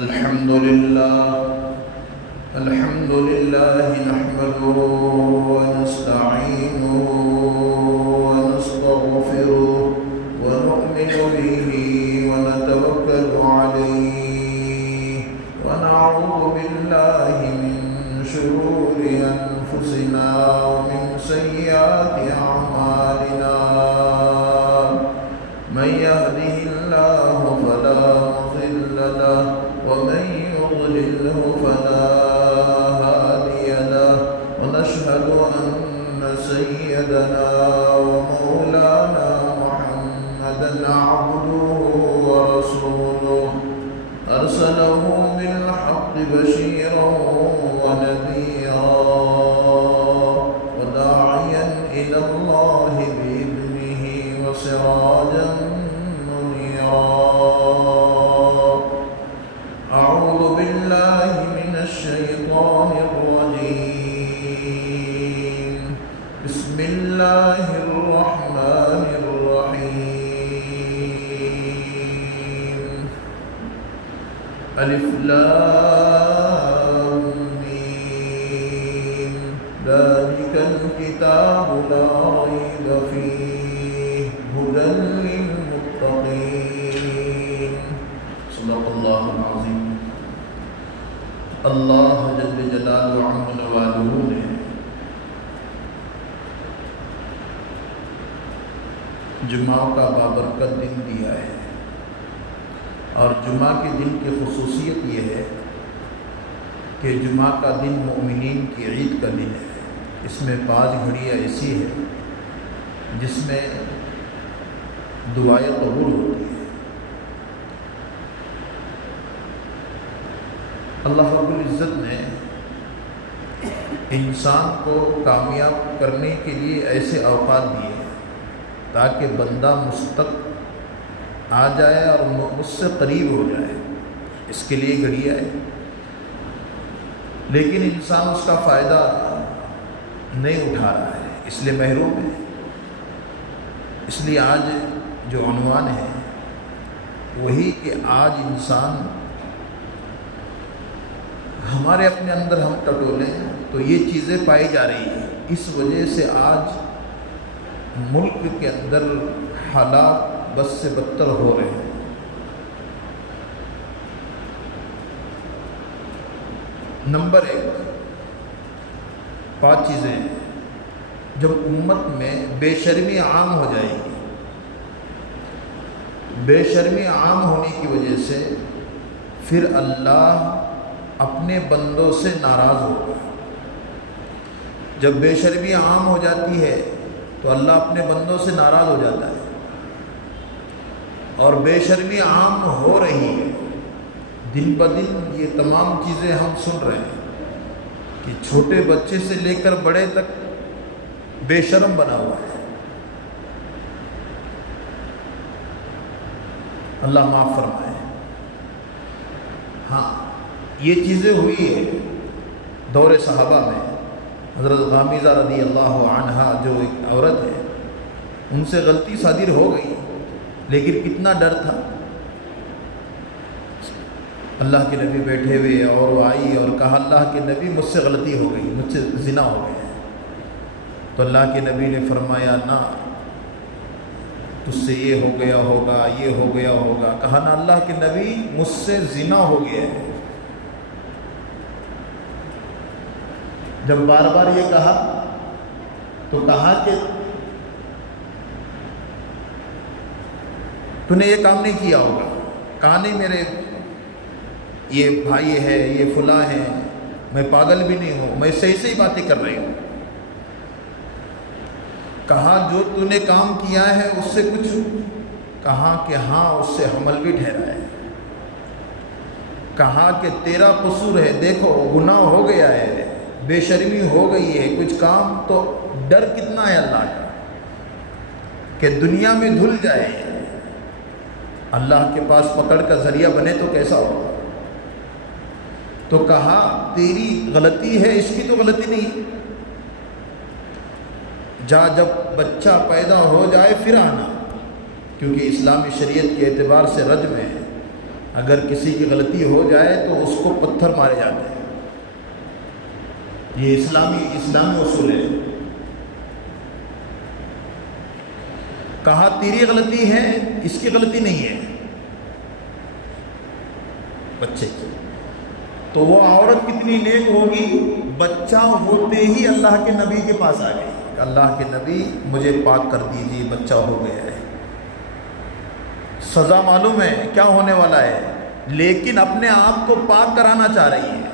الحمد لله نحمده ونستعينه ونستغفره ونؤمن به ونتوكل عليه ونعوذ بالله من شرور أنفسنا ومن سيئات أعمالنا من يهده الله فلا مضل له ومن يضلله فلا هادي له ونشهد أن سيدنا ومولانا محمدا عبده ورسوله أرسله بالحق بشيرا ونذيرا وداعيا إلى الله بإذنه وسراجا منيرا. أعوذ بالله من الشيطان الرجيم. بسم الله الرحمن الرحيم. ألف لام ميم. ذلك الكتاب لا ريب فيه هدى للمتقين. صدق الله العظيم. اللہ جل جلالہ وعظم نوالہ نے جمعہ کا بابرکت دن دیا ہے، اور جمعہ کے دن کی خصوصیت یہ ہے کہ جمعہ کا دن مومنین کی عید کا دن ہے. اس میں 5 گھڑیاں ایسی ہیں جس میں دعائیں قبول ہوتی ہیں. اللہ رب العزت نے انسان کو کامیاب کرنے کے لیے ایسے اوقات دیے تاکہ بندہ مجھ تک آ جائے اور مجھ سے قریب ہو جائے. اس کے لیے گھڑیاں ہے، لیکن انسان اس کا فائدہ نہیں اٹھا رہا ہے، اس لیے محروم ہے. اس لیے آج جو عنوان ہے وہی کہ آج انسان ہمارے اپنے اندر ہم ٹٹولیں تو یہ چیزیں پائی جا رہی ہیں. اس وجہ سے آج ملک کے اندر حالات بد سے بدتر ہو رہے ہیں. نمبر 1 5 چیزیں ہیں. جب امت میں بے شرمی عام ہو جائے گی، بے شرمی عام ہونے کی وجہ سے پھر اللہ اپنے بندوں سے ناراض ہوگا. جب بے شرمی عام ہو جاتی ہے تو اللہ اپنے بندوں سے ناراض ہو جاتا ہے. اور بے شرمی عام ہو رہی ہے دن بدن. یہ تمام چیزیں ہم سن رہے ہیں کہ چھوٹے بچے سے لے کر بڑے تک بے شرم بنا ہوا ہے. اللہ معاف فرمائے. ہاں، یہ چیزیں ہوئی ہے دور صحابہ میں. حضرت غامضہ رضی اللہ عنہا جو ایک عورت ہے، ان سے غلطی صادر ہو گئی، لیکن کتنا ڈر تھا. اللہ کے نبی بیٹھے ہوئے اور وہ آئی اور کہا اللہ کے نبی مجھ سے غلطی ہو گئی، مجھ سے زنا ہو گیا. تو اللہ کے نبی نے فرمایا نہ، تجھ سے یہ ہو گیا ہوگا، یہ ہو گیا ہوگا. کہا نہ اللہ کے نبی مجھ سے زنا ہو گیا ہے. جب بار بار یہ کہا تو کہا کہ تو نے یہ کام نہیں کیا ہوگا. کہا نہیں، میرے یہ بھائی ہے، یہ فلاں ہے، میں پاگل بھی نہیں ہوں، میں صحیح صحیح باتیں کر رہی ہوں. کہا جو تو نے کام کیا ہے اس سے کچھ؟ کہا کہ ہاں، اس سے حمل بھی ٹھہرا ہے. کہا کہ تیرا قصور ہے، دیکھو گناہ ہو گیا ہے، بے شرمی ہو گئی ہے کچھ کام. تو ڈر کتنا ہے اللہ کا کہ دنیا میں دھل جائے، اللہ کے پاس پکڑ کا ذریعہ بنے تو کیسا ہوگا. تو کہا تیری غلطی ہے، اس کی تو غلطی نہیں. جب بچہ پیدا ہو جائے پھر آنا، کیونکہ اسلامی شریعت کے اعتبار سے رجم ہے. اگر کسی کی غلطی ہو جائے تو اس کو پتھر مارے جاتے ہیں. یہ اسلامی اصول ہے. کہا تیری غلطی ہے، اس کی غلطی نہیں ہے بچے کی. تو وہ عورت کتنی نیک ہوگی، بچہ ہوتے ہی اللہ کے نبی کے پاس آ گئی. اللہ کے نبی مجھے پاک کر دیجیے، بچہ ہو گیا ہے. سزا معلوم ہے کیا ہونے والا ہے، لیکن اپنے آپ کو پاک کرانا چاہ رہی ہے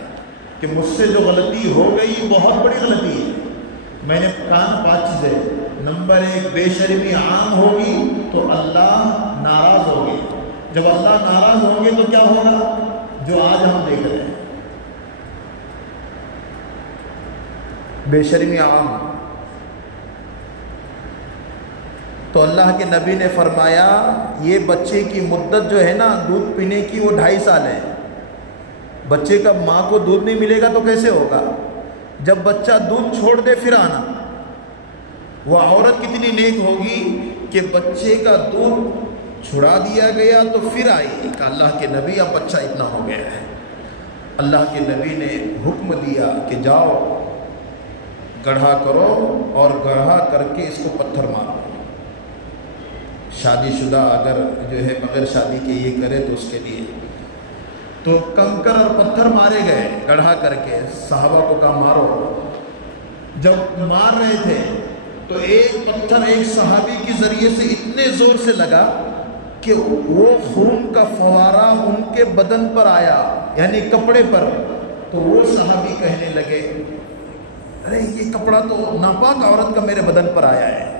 کہ مجھ سے جو غلطی ہو گئی بہت بڑی غلطی ہے. میں نے کہا نا 5 چیزیں. نمبر 1، بے شرمی عام ہوگی تو اللہ ناراض ہوگے. جب اللہ ناراض ہوں گے تو کیا ہوگا، جو آج ہم دیکھ رہے ہیں بے شرمی عام. تو اللہ کے نبی نے فرمایا یہ بچے کی مدت جو ہے نا دودھ پینے کی وہ 2.5 سال ہے. بچے کا ماں کو دودھ نہیں ملے گا تو کیسے ہوگا، جب بچہ دودھ چھوڑ دے پھر آنا. وہ عورت کتنی نیک ہوگی کہ بچے کا دودھ چھڑا دیا گیا تو پھر آئی کہ اللہ کے نبی اب بچہ اتنا ہو گیا ہے. اللہ کے نبی نے حکم دیا کہ جاؤ گڑھا کرو اور گڑھا کر کے اس کو پتھر مارو. شادی شدہ اگر جو ہے بغیر شادی کے یہ کرے تو اس کے لیے تو کنکر اور پتھر مارے گئے گڑھا کر کے. صحابہ کو کہا مارو. جب مار رہے تھے تو ایک پتھر ایک صحابی کے ذریعے سے اتنے زور سے لگا کہ وہ خون کا فوارہ ان کے بدن پر آیا، یعنی کپڑے پر. تو وہ صحابی کہنے لگے ارے یہ کپڑا تو ناپاک عورت کا میرے بدن پر آیا ہے،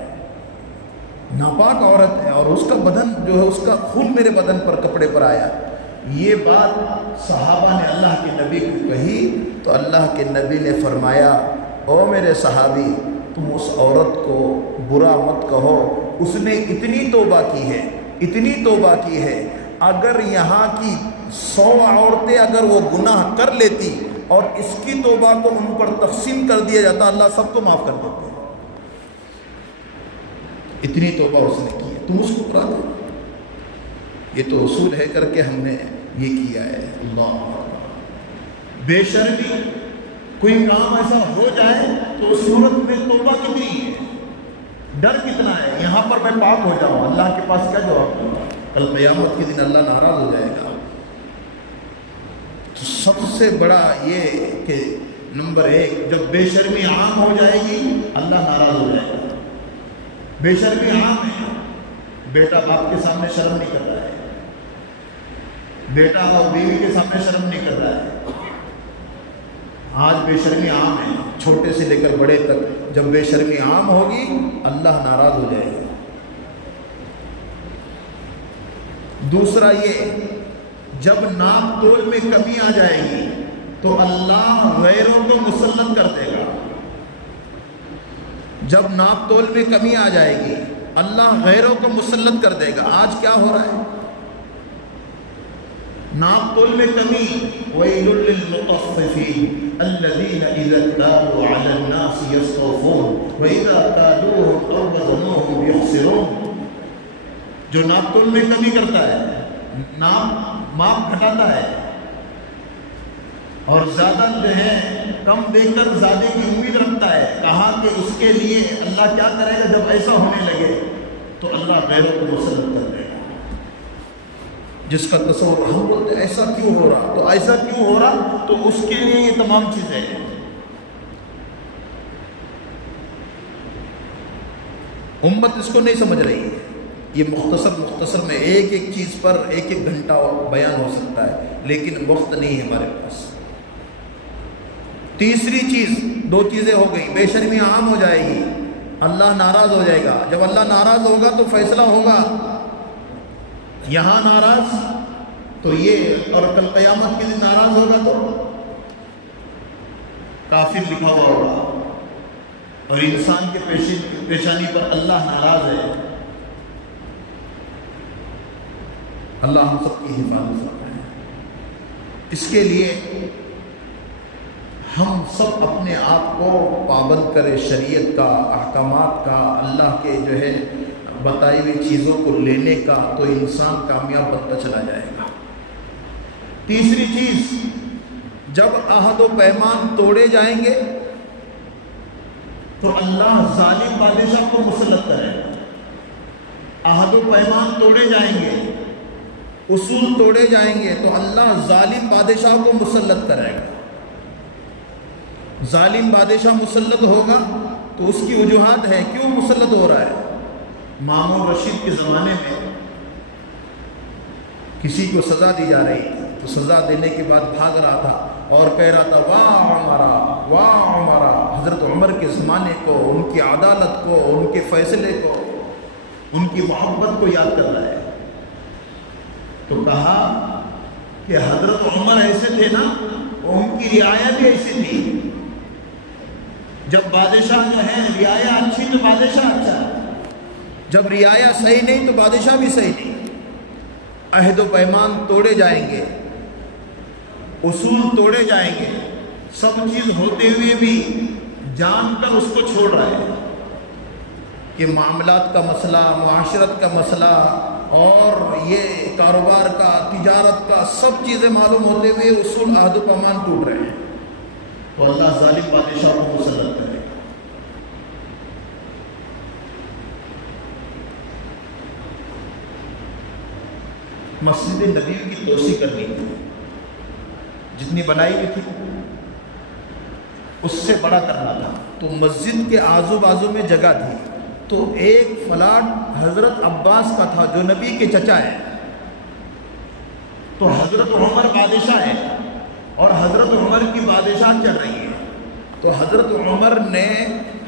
ناپاک عورت ہے اور اس کا بدن جو ہے اس کا خون میرے بدن پر کپڑے پر آیا. یہ بات صحابہ نے اللہ کے نبی کو کہی تو اللہ کے نبی نے فرمایا او میرے صحابی تم اس عورت کو برا مت کہو، اس نے اتنی توبہ کی ہے، اتنی توبہ کی ہے. اگر یہاں کی 100 عورتیں اگر وہ گناہ کر لیتی اور اس کی توبہ کو ان پر تقسیم کر دیا جاتا اللہ سب کو معاف کر دیتے. اتنی توبہ اس نے کی ہے، تم اس کو پڑھا دو. یہ تو اصول ہے کر کے ہم نے یہ کیا ہے. اللہ بے شرمی کوئی کام ایسا ہو جائے تو اس صورت میں توبہ کتنی ہے، ڈر کتنا ہے. یہاں پر میں پاک ہو جاؤں، اللہ کے پاس کیا جواب دوں گا، کل قیامت کے دن اللہ ناراض ہو جائے گا. تو سب سے بڑا یہ کہ نمبر 1 جب بے شرمی عام ہو جائے گی اللہ ناراض ہو جائے گا. بے شرمی عام ہے، بیٹا باپ کے سامنے شرم نہیں کر رہا ہے، بیٹا اور بیوی کے سامنے شرم نہیں کر رہا ہے. آج بے شرمی عام ہے، چھوٹے سے لے کر بڑے تک. جب بے شرمی عام ہوگی اللہ ناراض ہو جائے گا. دوسرا یہ جب ناپ تول میں کمی آ جائے گی تو اللہ غیروں کو مسلط کر دے گا. جب ناپ تول میں کمی آ جائے گی اللہ غیروں کو مسلط کر دے گا. آج کیا ہو رہا ہے، ناپ تول میں کمی. وَيْلٌ لِّلْمُطَفِّفِينَ الَّذِينَ إِذَا اكْتَالُوا عَلَى النَّاسِ يَسْتَوْفُونَ وَإِذَا كَالُوهُمْ أَوْ وَزَنُوهُمْ يُخْسِرُونَ. جو ناپ تول میں کمی کرتا ہے، ماپ گھٹاتا ہے اور زیادہ جو ہے کم دیکھ کر زیادہ کی امید رکھتا ہے. کہا کہ اس کے لیے اللہ کیا کرے گا، جب ایسا ہونے لگے تو اللہ غیروں کو مسلط کر دے گا. جس کا تصور ہم بولتے ہیں ایسا کیوں ہو رہا، تو ایسا کیوں ہو رہا تو اس کے لیے یہ تمام چیزیں ہیں. امت اس کو نہیں سمجھ رہی ہے. یہ مختصر میں ایک ایک چیز پر ایک ایک گھنٹہ بیان ہو سکتا ہے، لیکن وقت نہیں ہے ہمارے پاس. تیسری چیز، 2 چیزیں ہو گئی. بے شرمی عام ہو جائے گی، اللہ ناراض ہو جائے گا. جب اللہ ناراض ہوگا تو فیصلہ ہوگا. یہاں ناراض تو یہ، اور کل قیامت کے دن ناراض ہوگا تو کافر لکھا ہوا ہوگا. اور انسان کے پیشانی پر اللہ ناراض ہے. اللہ ہم سب کی حفاظت فرمائے. اس کے لیے ہم سب اپنے آپ کو پابند کریں شریعت کا، احکامات کا، اللہ کے جو ہے بتائی ہوئی چیزوں کو لینے کا، تو انسان کامیاب بنتا چلا جائے گا. تیسری چیز، جب عہد و پیمان توڑے جائیں گے تو اللہ ظالم بادشاہ کو مسلط کرے گا۔ عہد و پیمان توڑے جائیں گے، اصول توڑے جائیں گے تو اللہ ظالم بادشاہ کو مسلط کرے گا۔ ظالم بادشاہ مسلط ہوگا تو اس کی وجوہات ہے کیوں مسلط ہو رہا ہے۔ مامون رشید کے زمانے میں کسی کو سزا دی جا رہی تھی تو سزا دینے کے بعد بھاگ رہا تھا اور کہہ رہا تھا واہ عمرہ واہ عمرہ، حضرت عمر کے زمانے کو، ان کی عدالت کو، ان کے فیصلے کو، ان کی محبت کو یاد کر رہا ہے۔ تو کہا کہ حضرت عمر ایسے تھے نا، ان کی رعایا بھی ایسی تھی، جب بادشاہ جو ہے رعایا اچھی تو بادشاہ اچھا، جب رعایا صحیح نہیں تو بادشاہ بھی صحیح نہیں۔ عہد و پیمان توڑے جائیں گے، اصول توڑے جائیں گے، سب چیز ہوتے ہوئے بھی جان کر اس کو چھوڑ رہا ہے کہ معاملات کا مسئلہ، معاشرت کا مسئلہ اور یہ کاروبار کا، تجارت کا، سب چیزیں معلوم ہوتے ہوئے اصول عہد و پیمان ٹوٹ رہے ہیں، تو اللہ ظالم بادشاہ کو مسلط کرے گا۔ مسجد نبی کی توسیع کرنی تھی، جتنی بنائی ہوئی تھی اس سے بڑا کرنا تھا، تو مسجد کے آزو بازو میں جگہ تھی، تو ایک فلاٹ حضرت عباس کا تھا جو نبی کے چچا ہے، تو حضرت عمر بادشاہ ہے اور حضرت عمر کی بادشاہ چل رہی ہے، تو حضرت عمر نے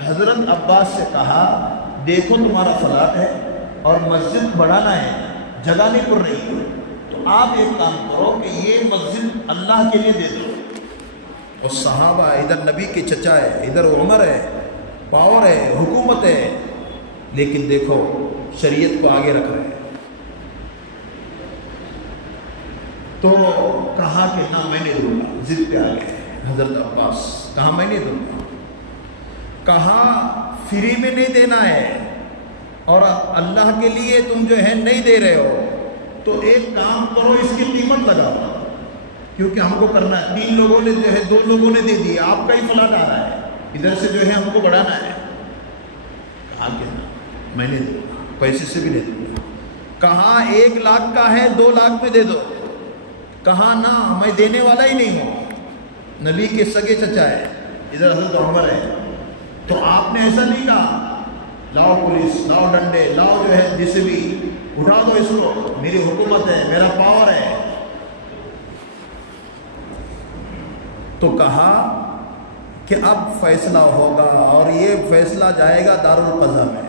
حضرت عباس سے کہا دیکھو تمہارا فلاٹ ہے اور مسجد بڑھانا ہے، جگہ نہیں پڑ رہی ہے، تو آپ ایک کام کرو کہ یہ مسجد اللہ کے لیے دے دو۔ اور صحابہ ادھر نبی کے چچا ہے، ادھر عمر ہے، پاور ہے، حکومت ہے، لیکن دیکھو شریعت کو آگے رکھ رہے ہیں، تو کہا کہ نہ میں نے دوں گا، ضد پہ آ گئے حضرت عباس، کہا میں نہیں دوں گا، کہا فری میں نہیں دینا ہے اور اللہ کے لیے تم جو ہے نہیں دے رہے ہو، تو ایک کام کرو اس کی قیمت لگاؤ، کیونکہ ہم کو کرنا ہے، 3 لوگوں نے جو ہے 2 لوگوں نے دے دیا، آپ کا ہی فلاٹ آ رہا ہے، ادھر سے جو ہے ہم کو بڑھانا ہے۔ کہا کہ میں نے دوں گا، پیسے سے بھی نہیں دوں گا، کہا 1 لاکھ کا ہے 2 لاکھ میں دے دو، کہا نہ میں دینے والا ہی نہیں ہوں، نبی کے سگے چچا ہے، ادھر حضرت عمر ہے، تو آپ نے ایسا نہیں کہا لاؤ پولیس، لاؤ ڈنڈے، لاؤ جو ہے جسے بھی اٹھا دو اس کو، میری حکومت ہے، میرا پاور ہے، تو کہا کہ اب فیصلہ ہوگا اور یہ فیصلہ جائے گا دارالقضا میں،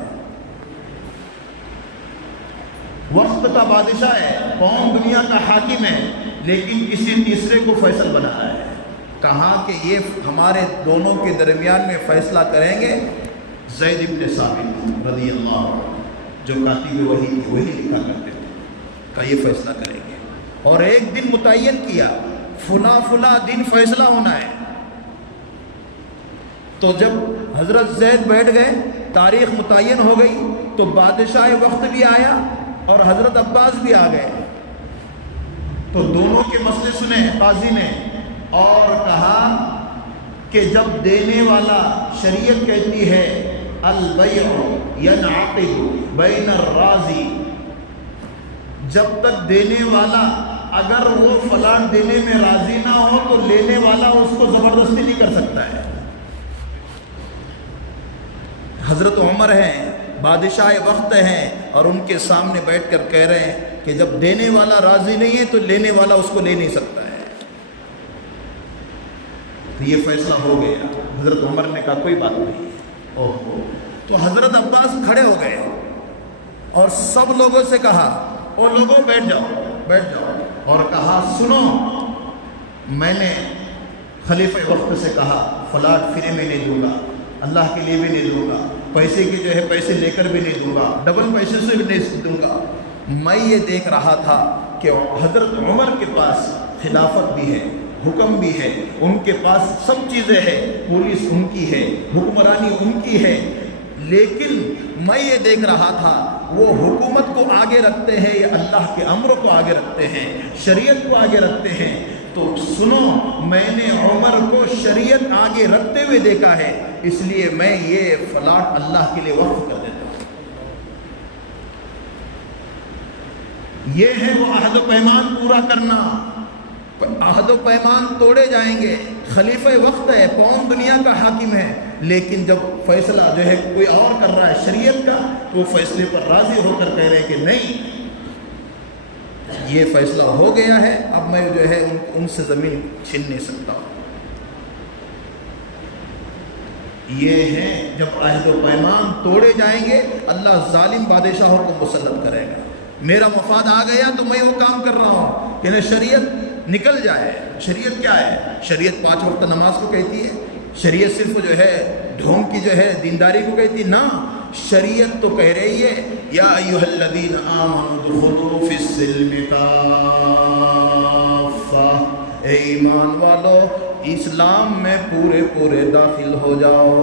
وقت کا بادشاہ ہے، قوم دنیا کا حاکم ہے، لیکن کسی تیسرے کو فیصل بنا رہا ہے، کہا کہ یہ ہمارے دونوں کے درمیان میں فیصلہ کریں گے زید ابن ثابت رضی اللہ عنہ، جو کاتب وحی تھی، وہی لکھا کرتے تھے، کہ یہ فیصلہ کریں گے، اور ایک دن متعین کیا، فلاں دن فیصلہ ہونا ہے، تو جب حضرت زید بیٹھ گئے، تاریخ متعین ہو گئی، تو بادشاہ وقت بھی آیا اور حضرت عباس بھی آ گئے، تو دونوں کے مسئلے سنے قاضی نے اور کہا کہ جب دینے والا، شریعت کہتی ہے البیع ینعقد بین الراضی، جب تک دینے والا اگر وہ فلاٹ دینے میں راضی نہ ہو تو لینے والا اس کو زبردستی نہیں کر سکتا ہے۔ حضرت عمر ہیں، بادشاہ وقت ہیں، اور ان کے سامنے بیٹھ کر کہہ رہے ہیں کہ جب دینے والا راضی نہیں ہے تو لینے والا اس کو لے نہیں سکتا ہے، تو یہ فیصلہ ہو گیا۔ حضرت عمر نے کہا کوئی بات نہیں، تو حضرت عباس کھڑے ہو گئے اور سب لوگوں سے کہا او لوگوں بیٹھ جاؤ، اور کہا سنو، میں نے خلیفہ وقت سے کہا فلاٹ فری میں نہیں دوں گا، اللہ کے لیے بھی نہیں دوں گا، پیسے کے جو ہے پیسے لے کر بھی نہیں دوں گا، ڈبل پیسے سے بھی نہیں دوں گا، میں یہ دیکھ رہا تھا کہ حضرت عمر کے پاس خلافت بھی ہے، حکم بھی ہے، ان کے پاس سب چیزیں ہیں، پولیس ان کی ہے، حکمرانی ان کی ہے، لیکن میں یہ دیکھ رہا تھا وہ حکومت کو آگے رکھتے ہیں یا اللہ کے امر کو آگے رکھتے ہیں، شریعت کو آگے رکھتے ہیں۔ تو سنو، میں نے عمر کو شریعت آگے رکھتے ہوئے دیکھا ہے، اس لیے میں یہ فلاٹ اللہ کے لیے وقف کر دیتا ہوں۔ یہ ہے وہ عہد و پیمان پورا کرنا۔ عہد و پیمان توڑے جائیں گے، خلیفہ وقت ہے، پون دنیا کا حاکم ہے، لیکن جب فیصلہ جو ہے کوئی اور کر رہا ہے شریعت کا، تو وہ فیصلے پر راضی ہو کر کہہ رہے ہیں کہ نہیں، یہ فیصلہ ہو گیا ہے، اب میں جو ہے ان سے زمین چھین نہیں سکتا۔ یہ ہے جب عہد و پیمان توڑے جائیں گے، اللہ ظالم بادشاہوں کو مسلط کرے گا۔ میرا مفاد آ گیا تو میں وہ کام کر رہا ہوں کہ شریعت نکل جائے۔ شریعت کیا ہے؟ شریعت 5 وقت نماز کو کہتی ہے، شریعت صرف جو ہے ڈھونگ کی جو ہے دینداری کو کہتی ہے، نہ، شریعت تو کہہ رہی ہے یا ایھا الذین آمنوا ادخلوا فی السلم کافہ، اے ایمان والو اسلام میں پورے داخل ہو جاؤ۔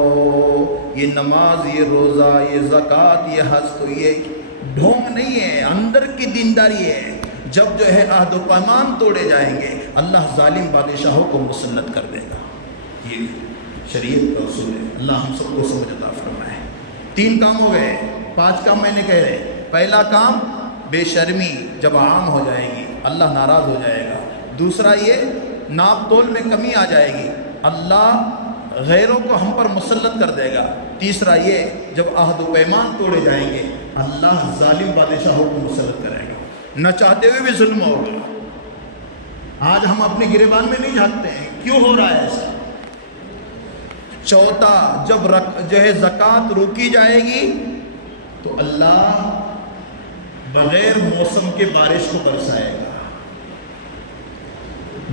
یہ نماز، یہ روزہ، یہ زکوٰۃ، یہ حج تو یہ ڈھونگ نہیں ہے، اندر کی دینداری ہے۔ جب جو ہے عہد و پیمان توڑے جائیں گے، اللہ ظالم بادشاہوں کو مسلط کر دے گا۔ یہ شریعت کا اصول ہے، اللہ ہم سب کو سمجھ عطا فرمائے۔ 3 کام ہو گئے، 5 کام میں نے کہہ رہے۔ پہلا کام بے شرمی جب عام ہو جائے گی اللہ ناراض ہو جائے گا۔ دوسرا یہ ناپ تول میں کمی آ جائے گی، اللہ غیروں کو ہم پر مسلط کر دے گا۔ تیسرا یہ جب عہد و پیمان توڑے جائیں گے اللہ ظالم بادشاہوں کو مسلط کرے گا، نہ چاہتے ہوئے بھی ظلم ہوگا۔ آج ہم اپنے گریبان میں نہیں جھانکتے ہیں، کیوں ہو رہا ہے ایسا؟ چوتھا، جب جو ہے زکوٰۃ روکی جائے گی تو اللہ بغیر موسم کے بارش کو برسائے گا،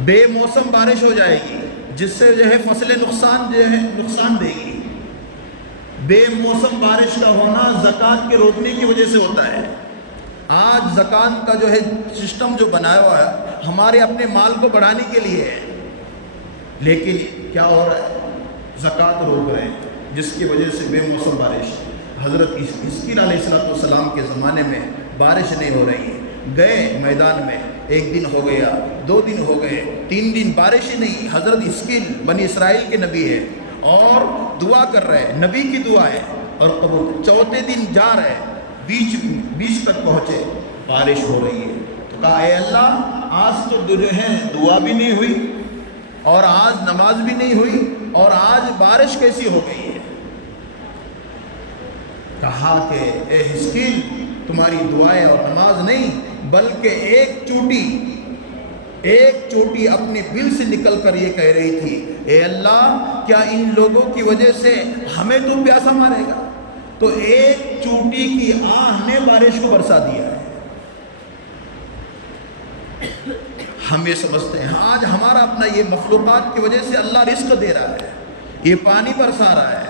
بے موسم بارش ہو جائے گی، جس سے جو ہے فصلیں نقصان دے گی۔ بے موسم بارش کا ہونا زکوٰۃ کے روکنے کی وجہ سے ہوتا ہے۔ آج زکوٰۃ کا جو ہے سسٹم جو بنایا ہوا ہے ہمارے اپنے مال کو بڑھانے کے لیے ہے، لیکن کیا ہو رہا ہے؟ زکوٰۃ روک رہے ہیں، جس کی وجہ سے بے موسم بارش۔ حضرت حزقیل علیہ السلام کے زمانے میں بارش نہیں ہو رہی ہے، گئے میدان میں، 1 دن ہو گیا، 2 دن ہو گئے، 3 دن بارش ہی نہیں۔ حضرت حزقیل بنی اسرائیل کے نبی ہے اور دعا کر رہے ہیں، نبی کی دعا ہے اور قبول۔ 4تھے دن جا رہے ہیں، بیچ تک پہنچے، بارش ہو رہی ہے، تو کہا اے اللہ آج تو جو ہے دعا بھی نہیں ہوئی اور آج نماز بھی نہیں ہوئی اور آج بارش کیسی ہو گئی ہے؟ کہا کہ اے حزقیل تمہاری دعائیں اور نماز نہیں بلکہ ایک چوٹی اپنے دل سے نکل کر یہ کہہ رہی تھی، اے اللہ کیا ان لوگوں کی وجہ سے ہمیں تو پیاسا مارے گا؟ تو ایک چوٹی کی آہ نے بارش کو برسا دیا ہے۔ ہم یہ سمجھتے ہیں آج ہمارا اپنا یہ مخلوقات کی وجہ سے اللہ رزق دے رہا ہے، یہ پانی برسا رہا ہے،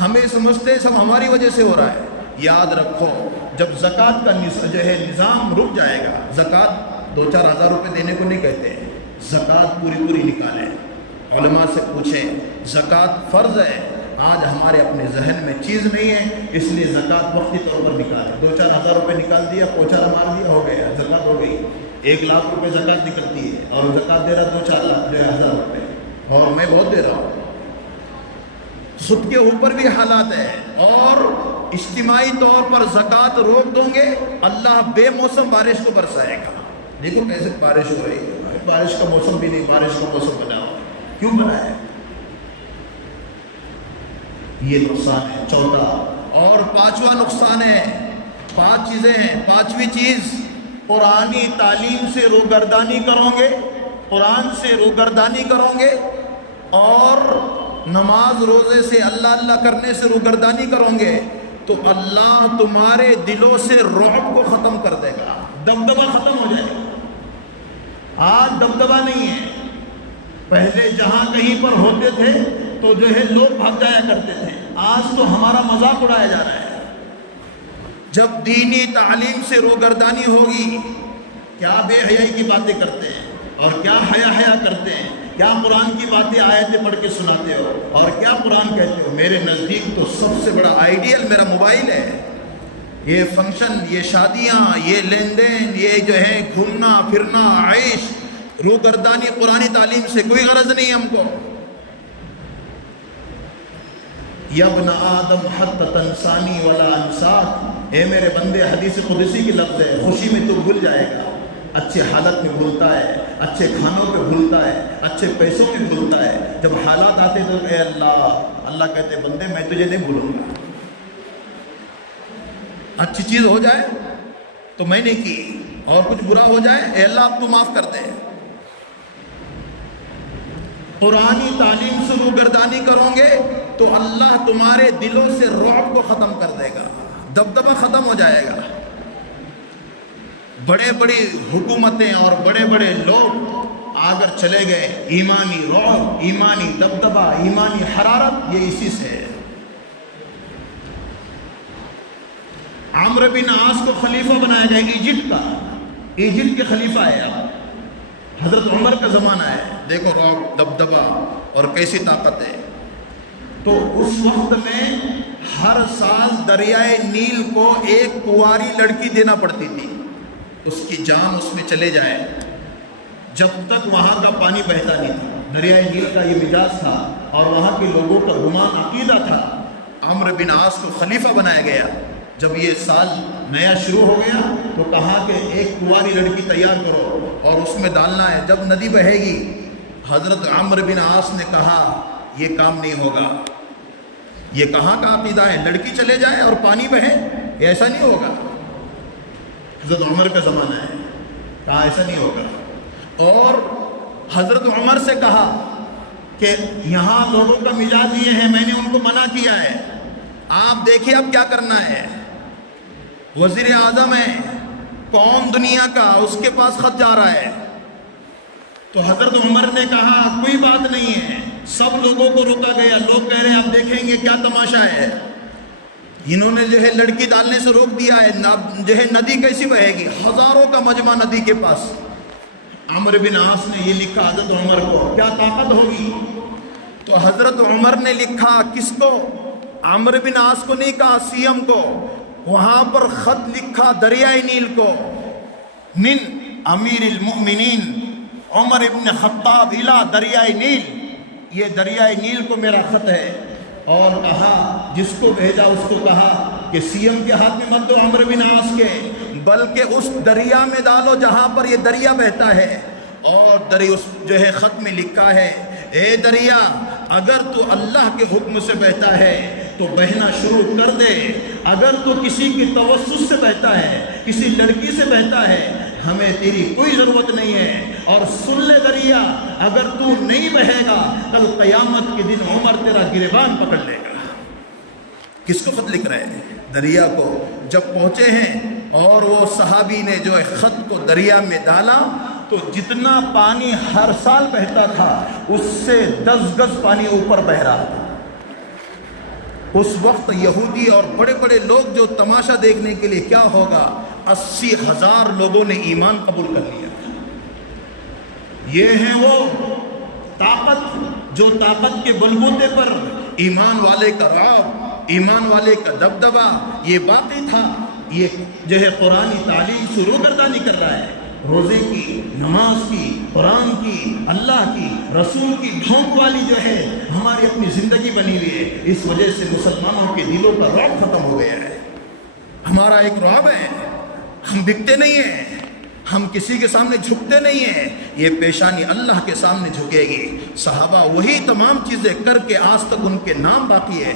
ہمیں سمجھتے ہیں سب ہماری وجہ سے ہو رہا ہے۔ یاد رکھو جب زکوٰۃ کا جو ہے نظام رک جائے گا، زکوٰۃ 2-4 ہزار روپے دینے کو نہیں کہتے ہیں، زکوٰۃ پوری نکالیں، علماء سے پوچھیں، زکوٰۃ فرض ہے۔ آج ہمارے اپنے ذہن میں چیز نہیں ہے، اس لیے زکوٰۃ وقتی طور پر نکالیں۔ 2-4 ہزار روپے نکال دیا، پوچھارا مار دیا، ہو گیا، زکوٰۃ ہو گئی۔ 1 لاکھ روپے زکوٰۃ نکلتی ہے اور زکوٰۃ دے رہا 2-4 ہزار روپے، اور میں بہت دے رہا ہوں۔ خود کے اوپر بھی حالات ہے، اور اجتماعی طور پر زکوٰۃ روک دوں گے اللہ بے موسم بارش کو برسائے گا۔ دیکھو کیسے بارش ہو رہی ہے، بارش کا موسم بھی نہیں، بارش کا موسم بنا ہوا، کیوں بنا ہے؟ یہ نقصان ہے چوتھا۔ اور 5واں نقصان ہے، 5 چیزیں ہیں۔ 5ویں چیز، قرآنی تعلیم سے روگردانی کرو گے، قرآن سے روگردانی کرو گے اور نماز روزے سے اللہ کرنے سے روگردانی کرو گے تو اللہ تمہارے دلوں سے رعب کو ختم کر دے گا، دبدبہ ختم ہو جائے گا۔ آج دبدبہ نہیں ہے، پہلے جہاں کہیں پر ہوتے تھے تو جو ہے لوگ بھاگ جایا کرتے تھے، آج تو ہمارا مذاق اڑایا جا رہا ہے۔ جب دینی تعلیم سے روگردانی ہوگی، کیا بے حیائی کی باتیں کرتے ہیں اور کیا حیا کرتے ہیں کیا قرآن کی باتیں آیتیں پڑھ کے سناتے ہو اور کیا قرآن کہتے ہو؟ میرے نزدیک تو سب سے بڑا آئیڈیل میرا موبائل ہے۔ یہ فنکشن، یہ شادیاں، یہ لین دین، یہ جو ہے گھومنا پھرنا، عیش، روگردانی، قرآنی تعلیم سے کوئی غرض نہیں ہم کو۔ یا ابن آدم حتی تنسانی ولا انساک، اے میرے بندے، حدیث قدسی کی لفظ ہے، خوشی میں تو بھول جائے گا، اچھے حالت میں بھولتا ہے، اچھے کھانوں پہ بھولتا ہے، اچھے پیسوں میں بھولتا ہے، جب حالات آتے تو اے اللہ، اللہ کہتے بندے میں تجھے نہیں بھولوں گا۔ اچھی چیز ہو جائے تو میں نے کی، اور کچھ برا ہو جائے اے اللہ آپ تو معاف کر دے۔ قرآنی تعلیم سے روگردانی کرو گے تو اللہ تمہارے دلوں سے رعب کو ختم کر دے گا، دبدبہ ختم ہو جائے گا۔ بڑے بڑی حکومتیں اور بڑے بڑے لوگ اگر چلے گئے، ایمانی رعب، ایمانی دبدبہ، ایمانی حرارت یہ اسی سے ہے۔ عمرو بن عاص کو خلیفہ بنایا گیا ایجپٹ کا، ایجپٹ کے خلیفہ ہے اب، حضرت عمر کا زمانہ ہے، دیکھو رعب، دبدبہ اور کیسی طاقت ہے۔ تو اس وقت میں ہر سال دریائے نیل کو ایک کنواری لڑکی دینا پڑتی تھی، اس کی جان اس میں چلے جائے جب تک وہاں کا پانی بہتا نہیں تھا۔ دریائے نیل کا یہ مزاج تھا اور وہاں کے لوگوں کا گمان عقیدہ تھا۔ عمرو بن عاص کو خلیفہ بنایا گیا۔ جب یہ سال نیا شروع ہو گیا تو کہا کہ ایک کنواری لڑکی تیار کرو اور اس میں ڈالنا ہے، جب ندی بہے گی۔ حضرت عمرو بن عاص نے کہا یہ کام نہیں ہوگا، یہ کہاں کا عقیدہ ہے، لڑکی چلے جائے اور پانی بہے، ایسا نہیں ہوگا۔ حضرت عمر کا زمانہ ہے، کہا ایسا نہیں ہوگا۔ اور حضرت عمر سے کہا کہ یہاں لوگوں کا مزاج یہ ہے، میں نے ان کو منع کیا ہے، آپ دیکھیے اب کیا کرنا ہے۔ وزیر اعظم ہے قوم دنیا کا، اس کے پاس خط جا رہا ہے۔ تو حضرت عمر نے کہا کوئی بات نہیں ہے، سب لوگوں کو روکا گیا، لوگ کہہ رہے ہیں آپ دیکھیں گے کیا تماشا ہے، انہوں نے جو ہے لڑکی ڈالنے سے روک دیا ہے، جو ہے ندی کیسی بہے گی، ہزاروں کا مجمع ندی کے پاس۔ عمرو بن عاص نے یہ لکھا حضرت عمر کو، کیا طاقت ہوگی۔ تو حضرت عمر نے لکھا کس کو، عمرو بن عاص کو نہیں کہا، سی ایم کو، وہاں پر خط لکھا دریائے نیل کو، من امیر المؤمنین عمر ابن خطاب الى دریائے نیل، یہ دریائے نیل کو میرا خط ہے۔ اور کہا جس کو بھیجا اس کو کہا کہ سی ایم کے ہاتھ میں مت دو عمرو بن عاص کے، بلکہ اس دریا میں ڈالو جہاں پر یہ دریا بہتا ہے۔ اور دریا اس جو ہے خط میں لکھا ہے، اے دریا اگر تو اللہ کے حکم سے بہتا ہے تو بہنا شروع کر دے، اگر تو کسی کی توسط سے بہتا ہے، کسی لڑکی سے بہتا ہے، ہمیں تیری کوئی ضرورت نہیں ہے۔ اور سن لے دریا، اگر تو نہیں بہے گا کل قیامت کے دن عمر تیرا گریبان پکڑ لے گا۔ کس کو خط لکھ رہے ہیں؟ دریا کو۔ جب پہنچے ہیں اور وہ صحابی نے جو خط کو دریا میں ڈالا تو جتنا پانی ہر سال بہتا تھا اس سے 10 گز پانی اوپر بہ رہا تھا۔ اس وقت یہودی اور بڑے بڑے لوگ جو تماشا دیکھنے کے لیے، کیا ہوگا، 80,000 لوگوں نے ایمان قبول کر لیا۔ یہ ہے وہ طاقت جو طاقت کے بلبوتے پر ایمان والے کا رعب، ایمان والے کا دبدبہ یہ باقی تھا۔ یہ جو ہے قرآنی تعلیم سے روگردانی کر رہا ہے، روزے کی، نماز کی، قرآن کی، اللہ کی، رسول کی جھونک والی جو ہے ہماری اپنی زندگی بنی ہوئی ہے۔ اس وجہ سے مسلمانوں کے دلوں کا رعب ختم ہو گیا ہے۔ ہمارا ایک رعب ہے، ہم بکتے نہیں ہیں، ہم کسی کے سامنے جھکتے نہیں ہیں، یہ پیشانی اللہ کے سامنے جھکے گی۔ صحابہ وہی تمام چیزیں کر کے آج تک ان کے نام باقی ہے۔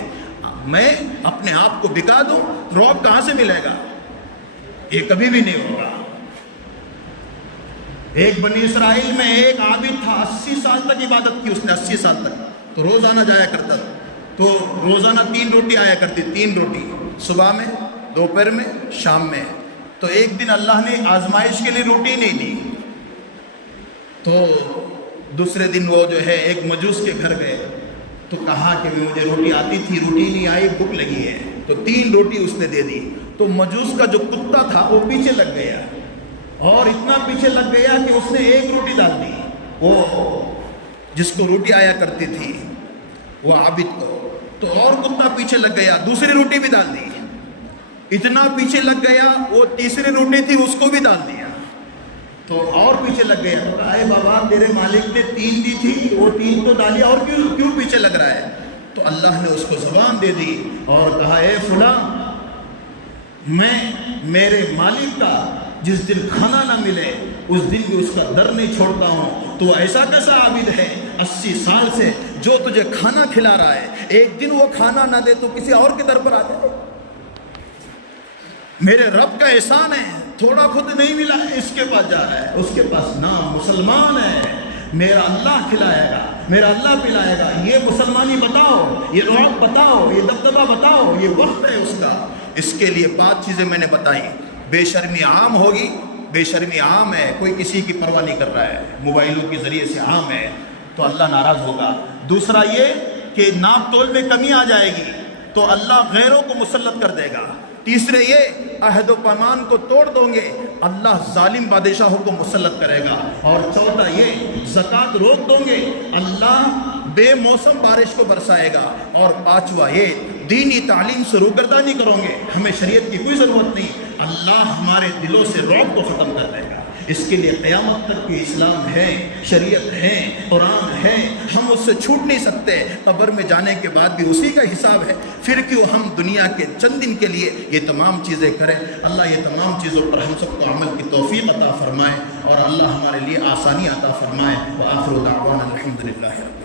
میں اپنے آپ کو بکا دوں، رعب کہاں سے ملے گا؟ یہ کبھی بھی نہیں ہوگا۔ ایک بنی اسرائیل میں ایک عابد تھا، 80 سال تک عبادت کی اس نے، 80 سال تک، تو روزانہ جایا کرتا تھا، تو روزانہ 3 روٹی آیا کرتی، 3 روٹی، صبح میں، دوپہر میں، شام میں۔ تو ایک دن اللہ نے آزمائش کے لیے روٹی نہیں دی، تو دوسرے دن وہ جو ہے ایک مجوس کے گھر گئے، تو کہا کہ مجھے روٹی آتی تھی، روٹی نہیں آئی، بھوک لگی ہے، تو 3 روٹی اس نے دے دی۔ تو مجوس کا جو کتا تھا وہ پیچھے لگ گیا، اور اتنا پیچھے لگ گیا کہ اس نے 1 روٹی ڈال دی۔ وہ جس کو روٹی آیا کرتی تھی وہ عابد کو، تو اور کتا پیچھے لگ گیا، دوسری روٹی بھی ڈال دی، اتنا پیچھے لگ گیا وہ تیسری روٹی تھی اس کو بھی ڈال دیا، تو اور پیچھے لگ گیا، تو کہا اے بابا تیرے مالک نے 3 دی تھی، وہ 3 تو ڈالی، اور کیوں پیچھے لگ رہا ہے؟ تو اللہ نے اس کو زبان دے دی اور کہا اے فلاں، میں میرے مالک کا جس دن کھانا نہ ملے اس دن بھی اس کا در نہیں چھوڑتا ہوں، تو ایسا کیسا عابد ہے 80 سال سے جو تجھے کھانا کھلا رہا ہے، ایک دن وہ کھانا نہ دے تو کسی اور کے در پر آ جائے؟ میرے رب کا احسان ہے، تھوڑا خود نہیں ملا ہے، اس کے پاس جا رہا ہے، اس کے پاس نام مسلمان ہے، میرا اللہ کھلائے گا، میرا اللہ پلائے گا، یہ مسلمانی بتاؤ، یہ رعب بتاؤ، یہ دبدبہ بتاؤ، یہ وقت ہے اس کا۔ اس کے لیے 5 چیزیں میں نے بتائیں۔ بے شرمی عام ہوگی، بے شرمی عام ہے، کوئی کسی کی پرواہ نہیں کر رہا ہے، موبائلوں کے ذریعے سے عام ہے، تو اللہ ناراض ہوگا۔ دوسرا یہ کہ ناپ تول میں کمی آ جائے گی تو اللہ غیروں کو مسلط کر دے گا۔ تیسرے یہ عہد و پیمان کو توڑ دو گے، اللہ ظالم بادشاہوں کو مسلط کرے گا۔ اور چوتھا یہ زکوٰۃ روک دو گے، اللہ بے موسم بارش کو برسائے گا۔ اور 5واں یہ دینی تعلیم سے روگردانی کرو گے، ہمیں شریعت کی کوئی ضرورت نہیں، اللہ ہمارے دلوں سے رعب کو ختم کر دے گا۔ اس کے لیے قیامت تک کی اسلام ہے، شریعت ہے، قرآن ہے، ہم اس سے چھوٹ نہیں سکتے۔ قبر میں جانے کے بعد بھی اسی کا حساب ہے، پھر کیوں ہم دنیا کے چند دن کے لیے یہ تمام چیزیں کریں۔ اللہ یہ تمام چیزوں پر ہم سب کو عمل کی توفیق عطا فرمائے، اور اللہ ہمارے لیے آسانی عطا فرمائے۔ وآخر دعوانا الحمدللہ رب